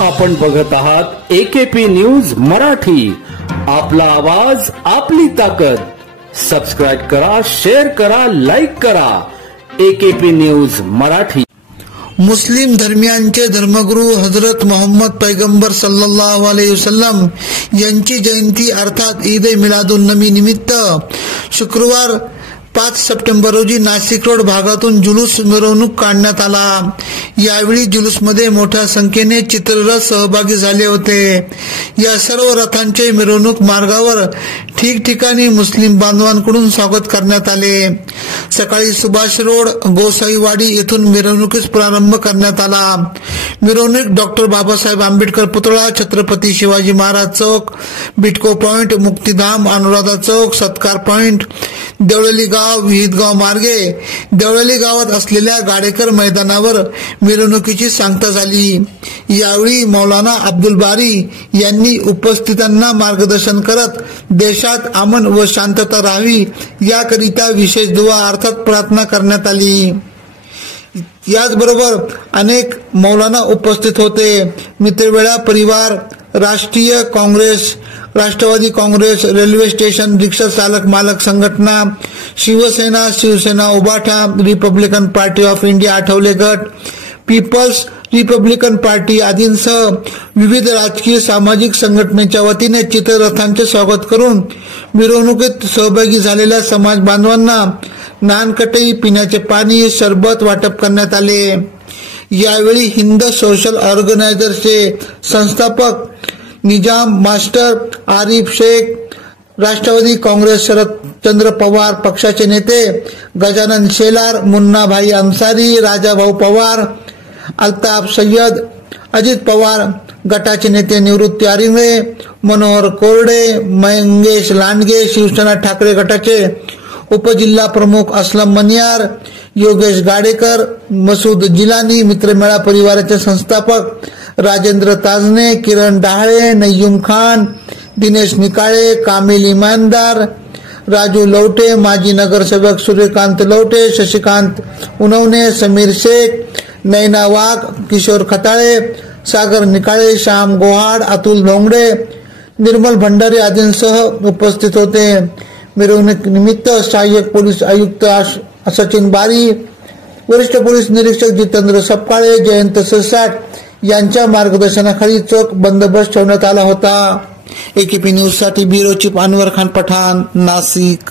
आपण बघत आहात एकेपी न्यूज मराठी. आपला आवाज आपली ताकद. सबस्क्राइब करा, शेअर करा, लाईक करा. AKP news Marathi. मुस्लिम धर्मियांचे धर्मगुरू हजरत मोहम्मद पैगंबर सल्लल्लाहु अलैहि वसल्लम यांची जयंती अर्थात ईद ए मिलादुन नबी निमित्त शुक्रवार 5 सप्टेंबर रोजी नाशिक रोड भागातून जुलूस मिरवणूक काढण्यात आला. यावेळी जुलूसमध्ये मोठ्या संख्येने चित्ररथ सहभागी झाले होते. या सर्व रथांचे मिरवणूक मार्गावर ठिकठिकाणी मुस्लिम बांधवांकडून स्वागत करण्यात आले. सकाळी सुभाष रोड गोसाईवाडी येथून मिरवणुकीस प्रारंभ करण्यात आला. मिरवणूक डॉक्टर बाबासाहेब आंबेडकर पुतळा, छत्रपती शिवाजी महाराज चौक, बिटको पॉइंट, मुक्तिधाम, अनुराधा चौक, सत्कार पॉइंट, देवळली गाव, विहितगाव मार्गे देवळली गावात असलेल्या गाडेकर मैदानावर मिरवणुकीची सांगता झाली. यावेळी मौलाना अब्दुल बारी यांनी उपस्थितांना मार्गदर्शन करत देशात अमन व शांतता राहावी याकरिता विशेष दुआ अर्थात प्रार्थना करण्यात आली. याचबरोबर अनेक मौलाना उपस्थित होते. मित्रवेळा परिवार, Rashtriya Congress, Rashtravadi Congress, railway station, rickshaw चालक मालक संघटना, शिवसेना उभाठा, Republican Party of India Athawale गट, पीपल्स रिपब्लिकन पार्टी आदींसह विविध राजकीय सामाजिक संघटनेच्या वतीने चित्ररथांचे स्वागत करून मिरवणुकीत सहभागी झालेल्या समाज बांधवांना नानकटई, पिण्याचे पाणी, सरबत वाटप करण्यात आले. यावेळी हिंद सोशल ऑर्गनायझरचे संस्थापक निजाम मास्टर, आरिफ शेख, राष्ट्रवादी काँग्रेस शरदचंद्र पवार पक्षाचे नेते गजानन शेलार, मुन्नाभाई अन्सारी, राजाभाऊ पवार, अल्ताफ सय्यद, अजित पवार गटाचे नेते निवृत्ती आरिंगळे, मनोहर कोरडे, मंगेश लांडगे, शिवसेना ठाकरे गटाचे उपजिल्हा प्रमुख असलम मनियार, योगेश गाडेकर, मसूद जिलानी, मित्रमेळा परिवाराचे संस्थापक राजेंद्र ताजने, किरण डहाळे, नय्यूम खान, दिनेश निकाळे, कामिल इमानदार, राजू लवटे, माजी नगरसेवक सूर्यकांत लवटे, शशिकांत उनवणे, समीर शेख, नैना वाघ, किशोर खताळे, सागर निकाळे, श्याम गोहाड, अतुल धोंगडे, निर्मल भंडारी आदींसह उपस्थित होते. मिरवणूक निमित्त सहाय्यक पोलीस आयुक्त सचिन बारी, वरिष्ठ पोलीस निरीक्षक जितेंद्र सपकाळे, जयंत सिरसाट यांच्या मार्गदर्शनाखाली चोख बंदोबस्त ठेवण्यात आला होता. एकेपी न्यूज साठी ब्युरो चीफ अनवर खान पठाण, नाशिक.